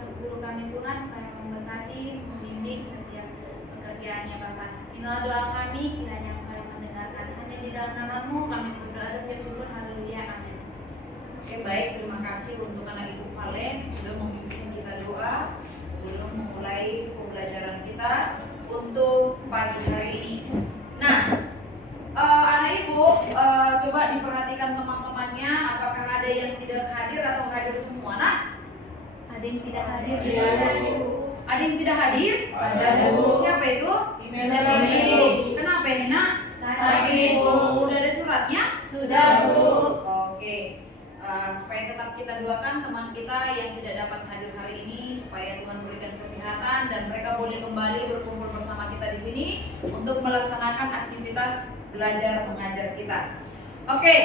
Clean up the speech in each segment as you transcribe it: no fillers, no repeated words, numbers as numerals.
untuk guru kami Tuhan, Kau yang memberkati, membimbing setiap pekerjaannya Bapak. Inilah doa kami, kiranya Engkau yang mendengarkan. Hanya di dalam nama-Mu kami berdoa dan bersyukur. Haleluya, amin. Oke, baik, terima kasih untuk anak Ibu Valen yang sudah memimpin kita doa sebelum memulai pembelajaran kita untuk pagi hari ini. Nah, anak Ibu, coba diperhatikan teman-temannya, apakah ada yang tidak hadir atau hadir semua, nak? Ada yang tidak hadir? Ada, Bu. Ada yang tidak hadir? Ada, Bu. Siapa itu? Melody. Kenapa ini, nak? Sakit, Bu. Sudah ada suratnya? Sudah, Bu. Oke. Supaya tetap kita doakan teman kita yang tidak dapat hadir hari ini, supaya Tuhan berikan kesehatan dan mereka boleh kembali berkumpul bersama kita di sini untuk melaksanakan aktivitas belajar mengajar kita. Oke,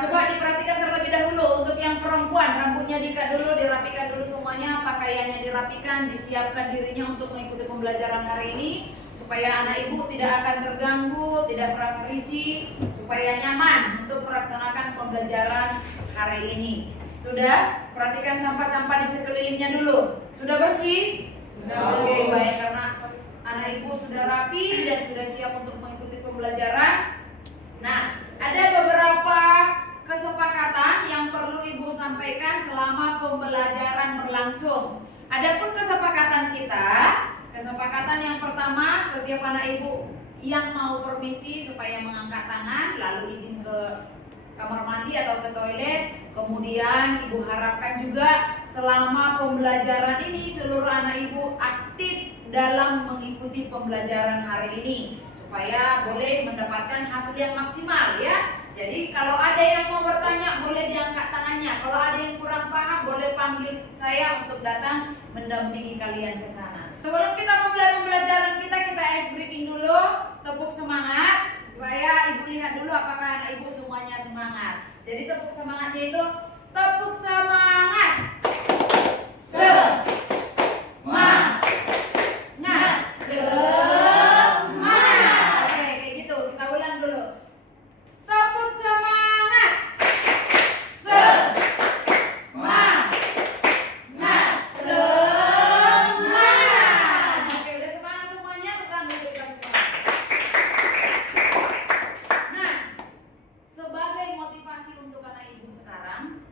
coba diperhatikan terlebih dahulu untuk yang perempuan, rambutnya diikat dulu, dirapikan dulu semuanya, pakaiannya dirapikan, disiapkan dirinya untuk mengikuti pembelajaran hari ini, supaya anak ibu tidak akan terganggu, tidak merasa risih, supaya nyaman untuk melaksanakan pembelajaran hari ini. Sudah? Perhatikan sampah-sampah di sekelilingnya dulu. Sudah bersih? Sudah. Oke, baik, karena anak ibu sudah rapi dan sudah siap untuk mengikuti pembelajaran. Nah, ada beberapa kesepakatan yang perlu ibu sampaikan selama pembelajaran berlangsung. Adapun kesepakatan kita, kesepakatan yang pertama, setiap anak ibu yang mau permisi supaya mengangkat tangan lalu izin ke kamar mandi atau ke toilet. Kemudian ibu harapkan juga selama pembelajaran ini seluruh anak ibu aktif dalam mengikuti pembelajaran hari ini supaya boleh mendapatkan hasil yang maksimal, ya. Jadi kalau ada yang mau bertanya boleh diangkat tangannya. Kalau ada yang kurang paham boleh panggil saya untuk datang mendampingi kalian ke sana. Sebelum kita memulai pembelajaran kita ice breaking dulu, tepuk semangat supaya ibu lihat dulu apakah anak ibu semuanya semangat. Jadi tepuk semangatnya itu tepuk semangat. Semangat. Semangat. Oke, kayak gitu. Kita ulang dulu. Tepuk semangat. Semangat. Semangat. Oke, udah semangat semuanya, tekan dulu kita semua. Nah, sebagai motivasi untuk anak ibu sekarang,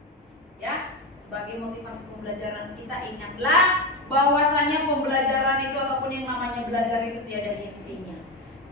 ya, sebagai motivasi pembelajaran kita, ingatlah bahwasanya pembelajaran itu ataupun yang namanya belajar itu tiada hentinya.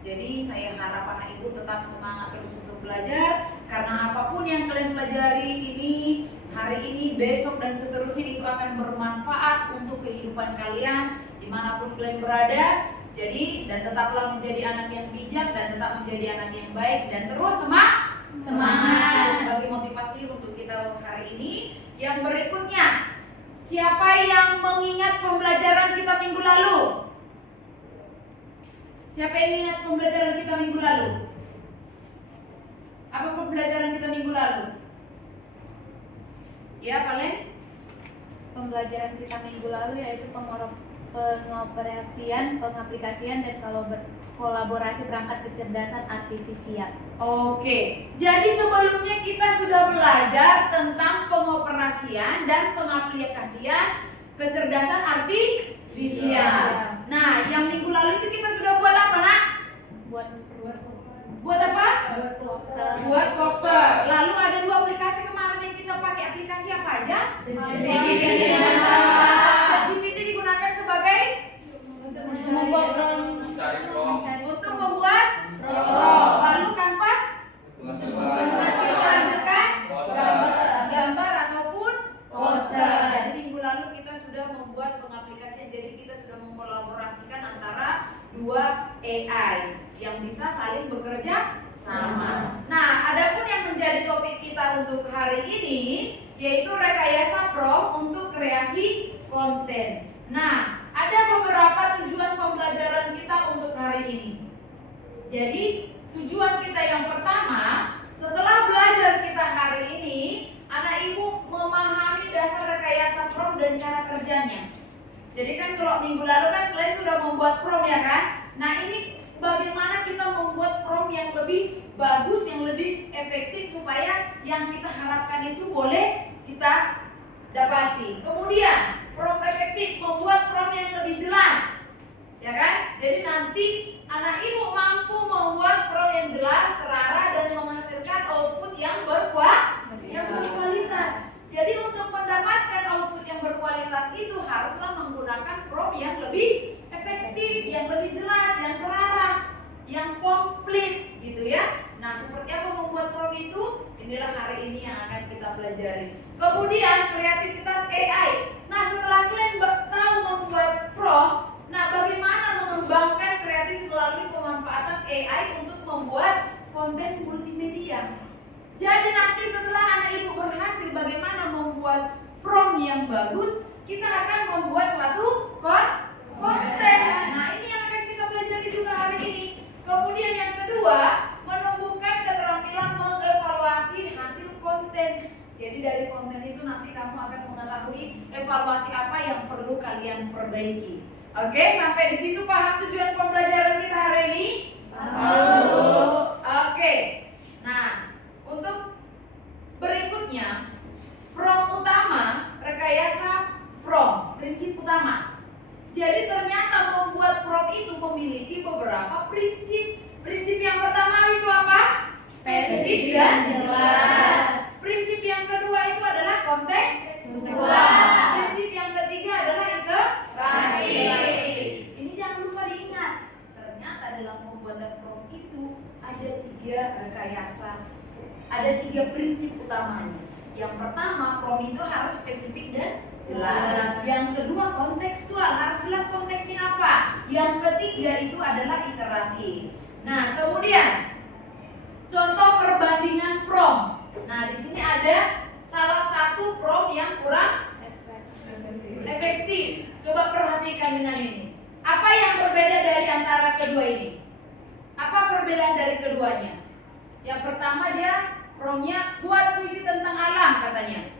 Jadi saya harap anak ibu tetap semangat terus untuk belajar, karena apapun yang kalian pelajari ini, hari ini, besok dan seterusnya itu akan bermanfaat untuk kehidupan kalian dimanapun kalian berada. Jadi dan tetaplah menjadi anak yang bijak dan tetap menjadi anak yang baik dan terus semangat. Sebagai motivasi untuk kita hari ini. Yang berikutnya, siapa yang mengingat pembelajaran kita minggu lalu? Siapa yang ingat pembelajaran kita minggu lalu? Apa pembelajaran kita minggu lalu? Ya, Valen? Pembelajaran kita minggu lalu yaitu pengoperasian, pengaplikasian dan kolaborasi perangkat kecerdasan artifisial. Oke, jadi sebelumnya kita sudah belajar tentang pengoperasian dan pengaplikasian kecerdasan artifisial. Nah, yang minggu lalu itu kita sudah buat apa, nak? Buat apa? poster. Buat poster. Lalu ada 2 aplikasi kemarin yang kita pakai. Aplikasi apa aja? ChatGPT digunakan sebagai Membuat untuk membuat prompt. Lalu Canva menghasilkan gambar ataupun poster. Jadi minggu lalu kita sudah membuat pengaplikasian. Jadi kita sudah mengkolaborasikan antara 2 AI yang bisa saling bekerja sama. Nah, adapun yang menjadi topik kita untuk hari ini yaitu rekayasa prompt untuk kreasi konten. Nah, ada beberapa tujuan pembelajaran kita untuk hari ini. Jadi, tujuan kita yang pertama, setelah belajar kita hari ini, anak ibu memahami dasar rekayasa prompt dan cara kerjanya. Jadi kan kalau minggu lalu kan kalian sudah membuat prompt, ya kan? Nah, ini bagaimana kita membuat prompt yang lebih bagus, yang lebih efektif supaya yang kita harapkan itu boleh kita dapati. Kemudian, prompt itu haruslah menggunakan prom yang lebih efektif, yang lebih jelas, yang terarah, yang komplit gitu ya. Nah, seperti apa membuat prom itu? Inilah hari ini yang akan kita pelajari. Kemudian kreativitas AI. Nah, setelah kalian tahu membuat prom, nah bagaimana mengembangkan kreatif melalui pemanfaatan AI untuk membuat konten multimedia. Jadi nanti setelah anak ibu berhasil bagaimana membuat prom yang bagus, kita akan membuat suatu konten. Nah, ini yang akan kita pelajari juga hari ini. Kemudian yang kedua, menumbuhkan keterampilan mengevaluasi hasil konten. Jadi dari konten itu nanti kamu akan mengetahui evaluasi apa yang perlu kalian perbaiki. Oke, sampai di situ paham tujuan pembelajaran kita hari ini? Oke. Nah, untuk berikutnya, prom utama, rekayasa prom, prinsip utama. Jadi ternyata membuat prom itu memiliki beberapa prinsip. Prinsip yang pertama itu apa? Spesifik dan jelas. Prinsip yang kedua itu adalah kontekstual. Prinsip yang ketiga adalah iteratif. Ini jangan lupa diingat. Ternyata dalam pembuatan prom itu ada 3 rekayasa. Ada 3 prinsip utamanya. Yang pertama, prom itu harus spesifik dan jelas. Yang kedua, kontekstual, harus jelas konteksnya apa. Yang ketiga itu adalah iteratif. Nah, kemudian contoh perbandingan prom. Nah, di sini ada salah satu prom yang kurang efektif. Coba perhatikan dengan ini. Apa yang berbeda dari antara kedua ini? Apa perbedaan dari keduanya? Yang pertama dia promnya buat puisi tentang alam katanya.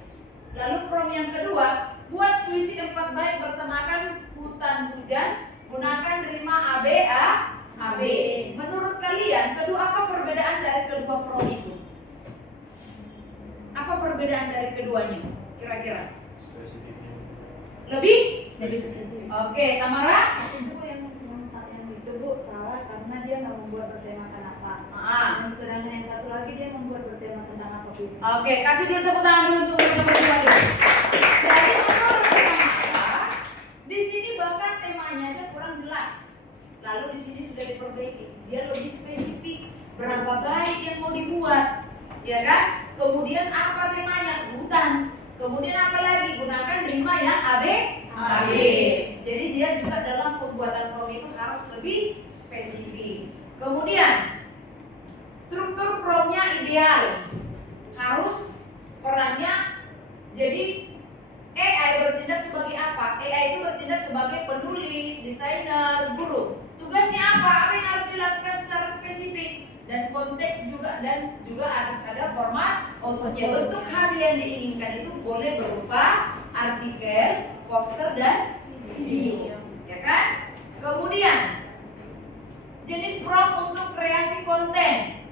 Lalu prom yang kedua, buat puisi 4 bait bertemakan hutan hujan, gunakan rima AB. Menurut kalian, kedua apa perbedaan dari kedua prom itu? Apa perbedaan dari keduanya? Kira-kira? Lebih spesifik. Oke, Tamara? Ibu yang itu Bu salah karena dia nggak membuat bertemakan apa. Dan sedangkan yang satu lagi dia membuat bertema tentang apa puisi. Oke, kasih dulu tepuk tangan dulu untuk teman-teman dulu. Jadi menurut Tamara, di sini bahkan temanya aja kurang jelas. Lalu di sini sudah diperbaiki. Dia lebih spesifik berapa bait yang mau dibuat, ya kan? Kemudian apa temanya? Hutan. Kemudian apa lagi? Gunakan rima yang AB. Jadi dia juga dalam pembuatan prom itu harus lebih spesifik. Kemudian struktur promnya ideal. Harus perannya jadi AI bertindak sebagai apa? AI itu bertindak sebagai penulis, desainer, guru. Tugasnya apa? Apa yang harus dilakukan secara spesifik? Dan konteks juga harus ada format outputnya. Bentuk hasil yang diinginkan itu boleh berupa artikel, poster dan video, ya kan? Kemudian jenis prom untuk kreasi konten.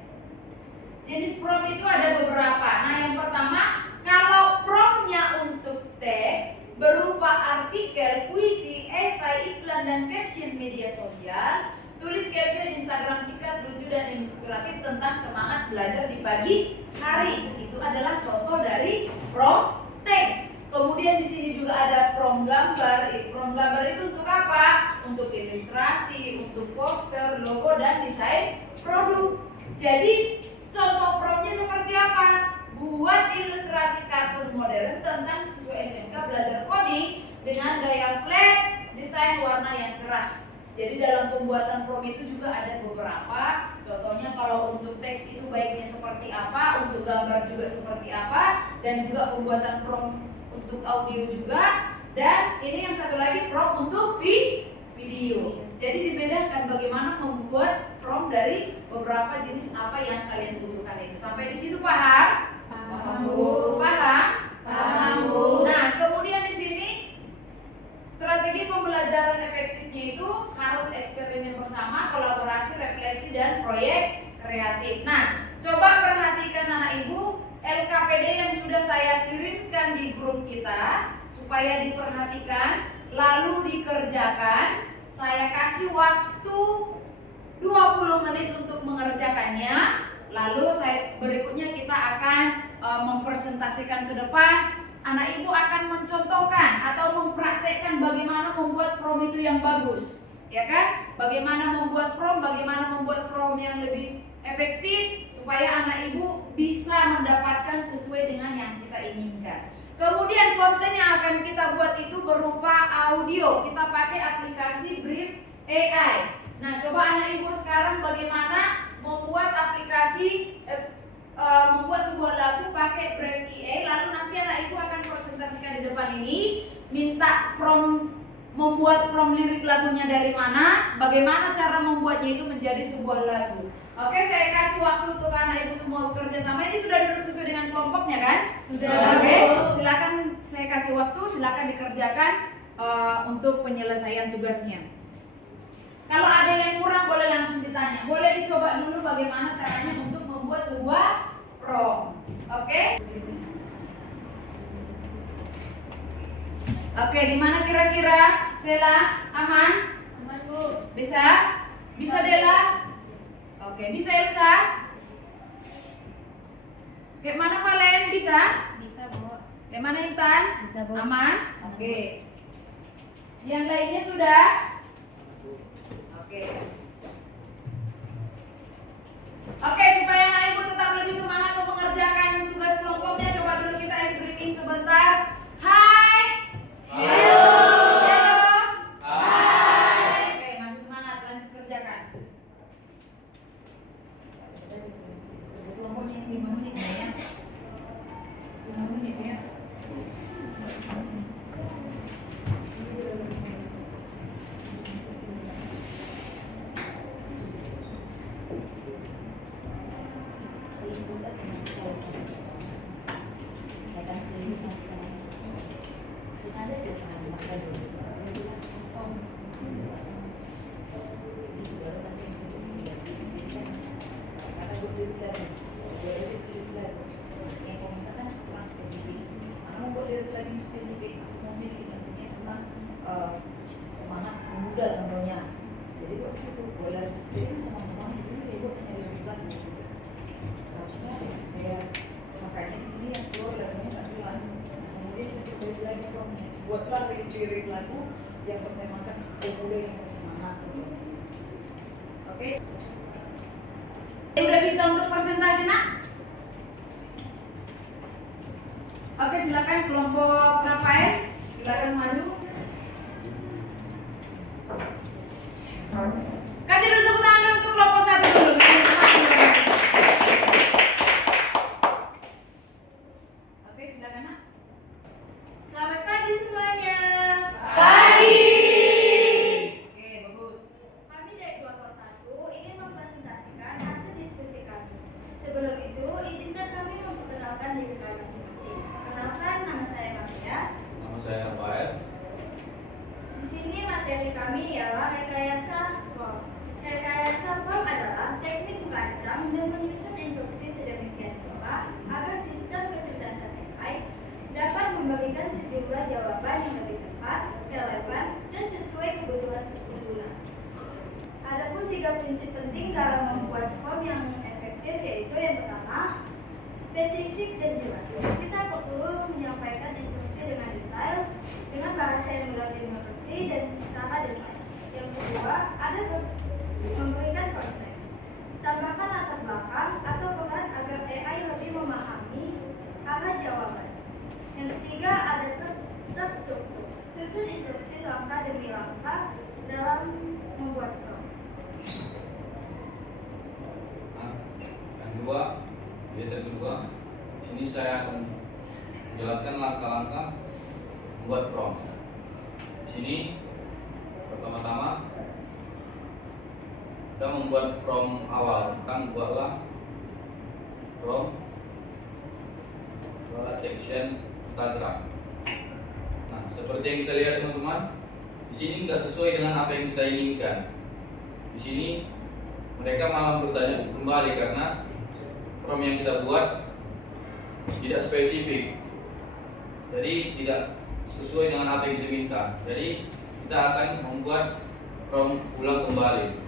Jenis prom itu ada beberapa. Nah, yang pertama, kalau promnya untuk teks berupa artikel, puisi, esai, iklan dan caption media sosial, tulis caption Instagram singkat, lucu dan inspiratif tentang semangat belajar di pagi hari. Itu adalah contoh dari prom teks. Kemudian di sini juga ada prom gambar. Prom gambar itu untuk apa? Untuk ilustrasi, untuk poster, logo dan desain produk. Jadi contoh promnya seperti apa? Buat ilustrasi kartun modern tentang siswa SMK belajar coding dengan gaya flat, desain warna yang cerah. Jadi dalam pembuatan prom itu juga ada beberapa. Contohnya kalau untuk teks itu baiknya seperti apa, untuk gambar juga seperti apa, dan juga pembuatan prom untuk audio juga. Dan ini yang satu lagi prom untuk video. Jadi dibedakan bagaimana membuat prom dari beberapa jenis apa yang kalian butuhkan itu. Sampai di situ paham? Paham? Nah, kemudian di sini strategi pembelajaran efektifnya itu harus eksperimen bersama, kolaborasi, refleksi, dan proyek kreatif. Nah, coba perhatikan anak ibu LKPD yang sudah saya kirimkan di grup kita supaya diperhatikan, lalu dikerjakan. Saya kasih waktu 20 menit untuk mengerjakannya. Lalu berikutnya kita akan mempresentasikan ke depan anak ibu akan mencontohkan atau mempraktekkan bagaimana membuat prom itu yang bagus, ya kan? Bagaimana membuat prom yang lebih efektif supaya anak ibu bisa mendapatkan sesuai dengan yang kita inginkan. Kemudian konten yang akan kita buat itu berupa audio. Kita pakai aplikasi Brief AI. Nah, coba anak ibu sekarang bagaimana membuat aplikasi membuat sebuah lagu pakai Brief AI. Lalu nanti anak ibu akan presentasikan di depan ini, minta membuat prom lirik lagunya dari mana, bagaimana cara membuatnya itu menjadi sebuah lagu. Oke, saya kasih waktu untuk anak ibu semua bekerja sama. Ini sudah duduk sesuai dengan kelompoknya kan? Sudah. Oke, silakan saya kasih waktu, silakan dikerjakan untuk penyelesaian tugasnya. Kalau ada yang kurang boleh langsung ditanya. Boleh dicoba dulu bagaimana caranya untuk membuat sebuah prom. Oke? Oke, gimana kira-kira? Sela, aman? Aman, Bu. Bisa? Bisa Dela? Oke, bisa Elsa? Kayak mana Valen? Bisa? Bisa, Bu. Kayak mana Intan? Bisa, Bu. Aman? Oke. Yang lainnya sudah? Oke. Oke, supaya anak ibu tetap lebih semangat untuk mengerjakan tugas kelompoknya, coba dulu kita ice breaking sebentar. Hai. Halo. Halo. Hai. Oke, masih semangat, lanjut kerjakan. Kelompoknya 5 menit ya. 5 menit ya. Spesifik, mungkin intinya tentang semangat pemuda contohnya. Jadi buat situ boleh. Jadi teman-teman di sini saya buat hanya lebih lagi. Harusnya saya makanya di sini yang keluar lagunya nggak jelas. Kemudian saya coba lagi buatlah lirik lagu yang bertemakan pemuda yang bersemangat contohnya. Oke. Udah bisa untuk presentasi nak? Oke, silakan kelompok Rafael, silakan maju. Kasih dulu tepuk tangan dulu untuk kelompok 1 dulu. Oke, silakan nak. Selamat pagi semuanya. Pagi. Oke, bagus. Kami dari kelompok 1 ingin mempresentasikan hasil diskusi kami. Sebelum itu, izinkan kami memperkenalkan diri kami masing-masing. Kenalkan, nama saya Mafia. Nama saya Rafael. Di sini materi kami ialah rekayasa prom. Rekayasa prom adalah teknik merancang dan menyusun instruksi sedemikian rupa agar sistem kecerdasan AI dapat memberikan sejumlah jawaban yang lebih tepat, relevan, dan sesuai kebutuhan pengguna. Adapun 3 prinsip penting dalam membuat prom yang efektif yaitu yang pertama, spesifik dan jelas. Kita perlu menyampaikan instruksi dengan detail, dengan bahasa yang mudah dimengerti dan secara detail. Yang kedua, ada memberikan konteks. Tambahkan latar belakang atau peran agar AI lebih memahami arah jawaban. Yang ketiga, ada terstruktur. Susun instruksi langkah demi langkah dalam membuat prom. Yang kedua, sini saya akan menjelaskan langkah-langkah membuat prom. Di sini pertama-tama kita membuat prom awal, buatlah prom section Instagram. Nah, seperti yang kita lihat teman-teman, di sini nggak sesuai dengan apa yang kita inginkan. Di sini mereka malah bertanya kembali karena prom yang kita buat tidak spesifik, jadi tidak sesuai dengan apa yang kita minta. Jadi kita akan membuat prom ulang kembali.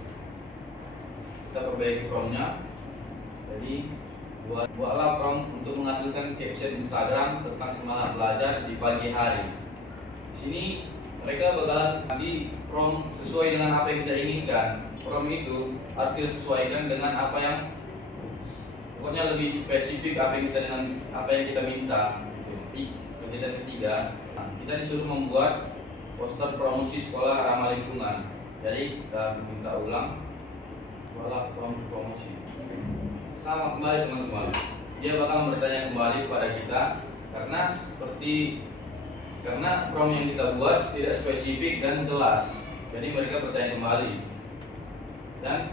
Kita perbaiki promnya. Jadi Buatlah prompt untuk menghasilkan caption Instagram tentang semangat belajar di pagi hari. Di sini mereka bakalan kasih prompt sesuai dengan apa yang kita inginkan. Prompt itu harus disesuaikan dengan apa yang pokoknya lebih spesifik apa yang kita minta. Kegiatan ketiga, kita disuruh membuat poster promosi sekolah ramah lingkungan. Jadi kita minta ulang buatlah prompt promosi. Sama kembali teman-teman, dia bakal bertanya kembali kepada kita karena prompt yang kita buat tidak spesifik dan jelas. Jadi mereka bertanya kembali dan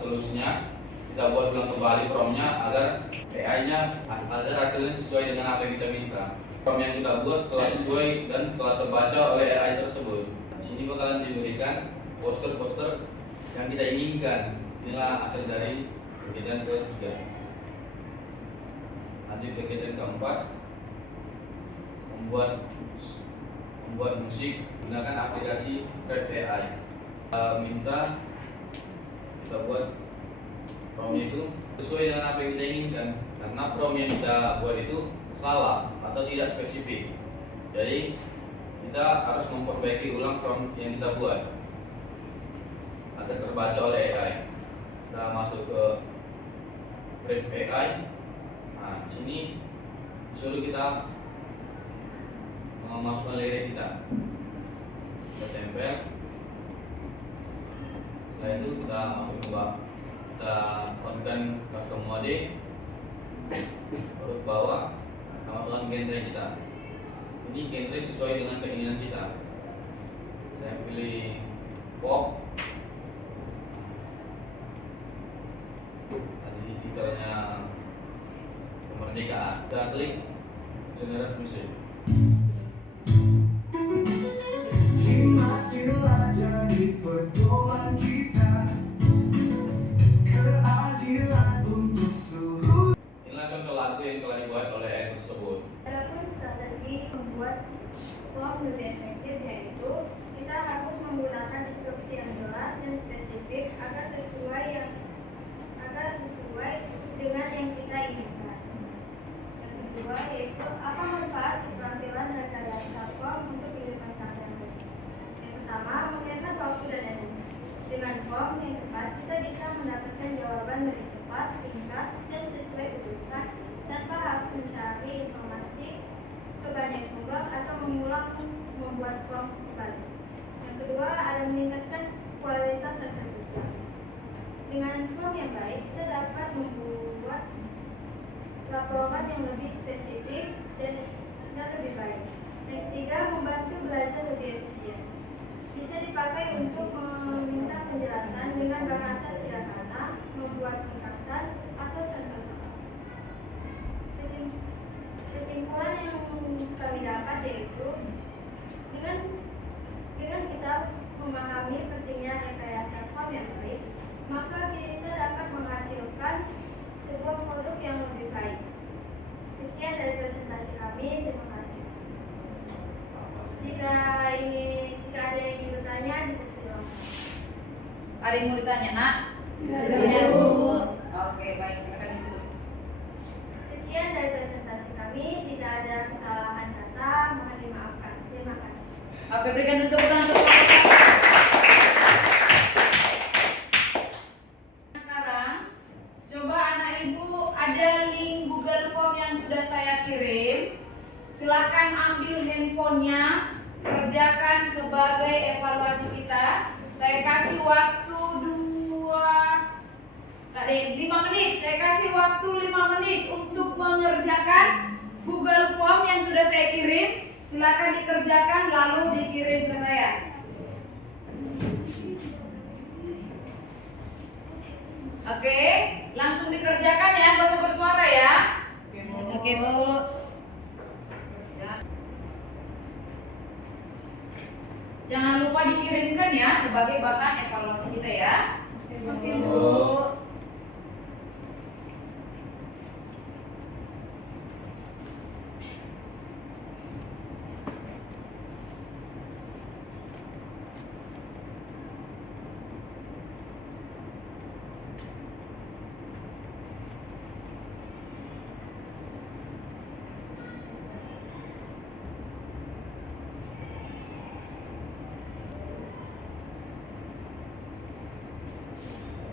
solusinya kita buat ulang kembali promptnya agar AI-nya agar hasilnya sesuai dengan apa yang kita minta. Prompt yang kita buat telah sesuai dan telah terbaca oleh AI tersebut. Di sini bakalan diberikan poster-poster yang kita inginkan. Inilah hasil dari kegiatan ketiga. Lanjut kegiatan keempat, membuat musik menggunakan aplikasi Rev AI. Minta kita buat prompt itu sesuai dengan apa yang kita inginkan, karena prompt yang kita buat itu salah atau tidak spesifik. Jadi kita harus memperbaiki ulang prompt yang kita buat agar terbaca oleh AI. Kita masuk ke Brief AI. Nah, di sini disuruh kita memasukkan lirik kita. Kita tempel. Setelah itu kita masuk ke bawah. Kita on-kan custom mode. Baru bawah, kita masukkan genre kita. Ini genre sesuai dengan keinginan kita. Saya pilih pop. Tadi titelnya kemerdekaan. Kita klik generate musik. Sila jadi pedoman kita, keadilan untuk seluruh. Inilah contoh lagu yang telah dibuat oleh AI tersebut. Adapun strategi membuat form lebih efektif, yaitu kita harus menggunakan instruksi yang jelas dan spesifik agar sesuai dengan yang kita inginkan. Yang kedua yaitu apa manfaat keterampilan rekayasa form untuk kehidupan sehari-hari. Yang pertama, menghemat waktu dan energi. Dengan form yang tepat, kita bisa mendapatkan jawaban lebih cepat, ringkas, dan sesuai kebutuhan tanpa harus mencari informasi ke banyak sumber atau membuat form kembali. Yang kedua, ada meningkatkan kualitas hasil kerja. Dengan form yang baik, kita dapat membuat laporan yang lebih spesifik dan lebih baik. Yang ketiga, membantu belajar lebih efisien. Bisa dipakai untuk meminta penjelasan dengan bahasa sederhana, membuat ringkasan atau contoh soal. Kesimpulan yang kami dapat yaitu dengan kita memahami pentingnya rekayasa form yang baik, maka kita dapat menghasilkan sebuah produk yang lebih baik. Sekian dari presentasi kami, terima kasih. Jika ada yang ingin bertanya, dipersilakan. Ada yang mau ditanya, Nak? Tidak, Bu. Oke, baik, silakan ditutup. Sekian dari presentasi kami. Jika ada kesalahan kata, mohon dimaafkan. Terima kasih. Oke, berikan dulu tepuk tangan untuk sekarang. Coba anak ibu, ada link Google Form yang sudah saya kirim. Silakan ambil handphonenya, kerjakan sebagai evaluasi kita. Saya kasih waktu 5 menit. Saya kasih waktu 5 menit untuk mengerjakan Google Form yang sudah saya kirim. Silakan dikerjakan lalu dikirim ke saya. Oke, langsung dikerjakan ya, nggak usah bersuara ya. Oke, Bu. Jangan lupa dikirimkan ya sebagai bahan evaluasi kita ya. Oke, Bu.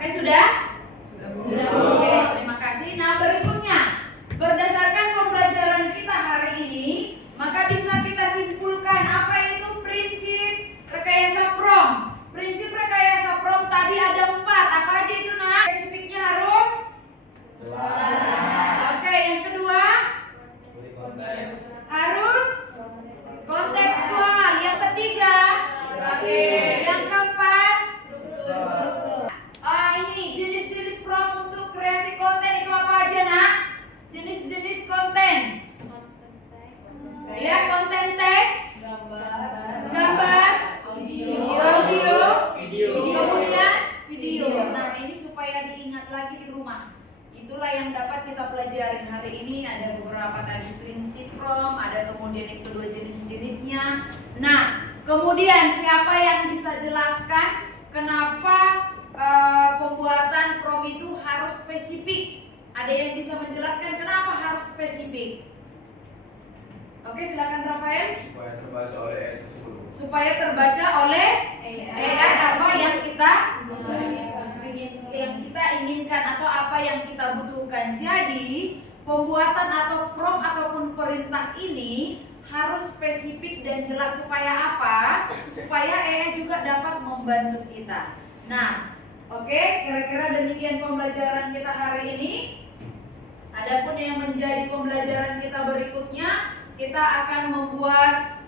sudah? Sudah. Oke, terima kasih. Nah, berikutnya, berdasarkan pembelajaran kita hari ini, maka bisa kita simpulkan apa itu prinsip rekayasa prom. Prinsip rekayasa prom tadi ada 4. Apa aja itu, Nak? Spesifiknya harus? Oke, yang kedua harus kontekstual. Yang ketiga, yang keempat, ini jenis-jenis prom untuk kreasi konten itu apa aja, Nak? Jenis-jenis konten. Ya, konten teks, gambar, audio, kemudian video. Nah, ini supaya diingat lagi di rumah. Itulah yang dapat kita pelajari hari ini. Ada beberapa tadi prinsip prom, ada kemudian yang kedua jenis-jenisnya. Nah, kemudian siapa yang bisa jelaskan kenapa pembuatan prom itu harus spesifik? Ada yang bisa menjelaskan kenapa harus spesifik? Oke, silakan Rafael. Supaya terbaca oleh AI tersebut. Supaya terbaca oleh AI apa yang kita inginkan atau apa yang kita butuhkan. Jadi pembuatan atau prom ataupun perintah ini harus spesifik dan jelas. Supaya apa? Supaya AI juga dapat membantu kita. Nah, oke, kira-kira demikian pembelajaran kita hari ini. Adapun yang menjadi pembelajaran kita berikutnya, kita akan membuat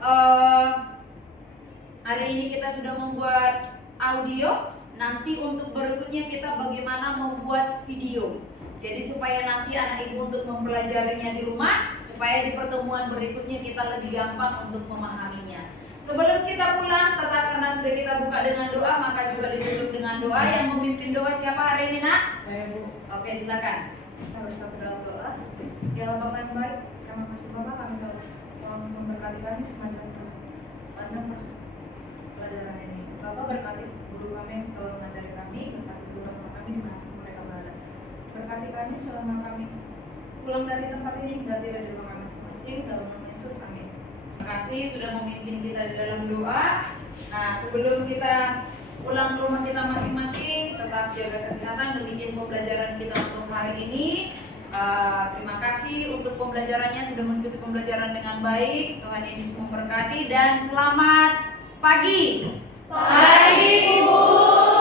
hari ini kita sudah membuat audio. Nanti untuk berikutnya kita bagaimana membuat video. Jadi supaya nanti anak ibu untuk mempelajarinya di rumah, supaya di pertemuan berikutnya kita lebih gampang untuk memahaminya. Sebelum kita pulang, tetap karena sudah kita buka dengan doa, maka juga ditutup dengan doa. Yang memimpin doa siapa hari ini, Nak? Saya, Bu. Oke, silakan. Kita bersatu dalam doa. Ya Allah, Bapa yang baik, terima kasih Bapak, kami telah memberkati kami sepanjang pelajaran ini. Bapak berkati guru kami yang setelah mengajari kami, berkati guru bapak kami di mana mereka berada. Berkati kami selama kami pulang dari tempat ini hingga tiba di rumah kami masing-masing. Dalam nama Yesus, amin. Terima kasih sudah memimpin kita di dalam doa. Nah, sebelum kita pulang ke rumah kita masing-masing, tetap jaga kesehatan. Demikian pembelajaran kita untuk hari ini. Terima kasih untuk pembelajarannya, sudah mengikuti pembelajaran dengan baik. Tuhan Yesus memberkati dan selamat pagi. Pagi, Ibu.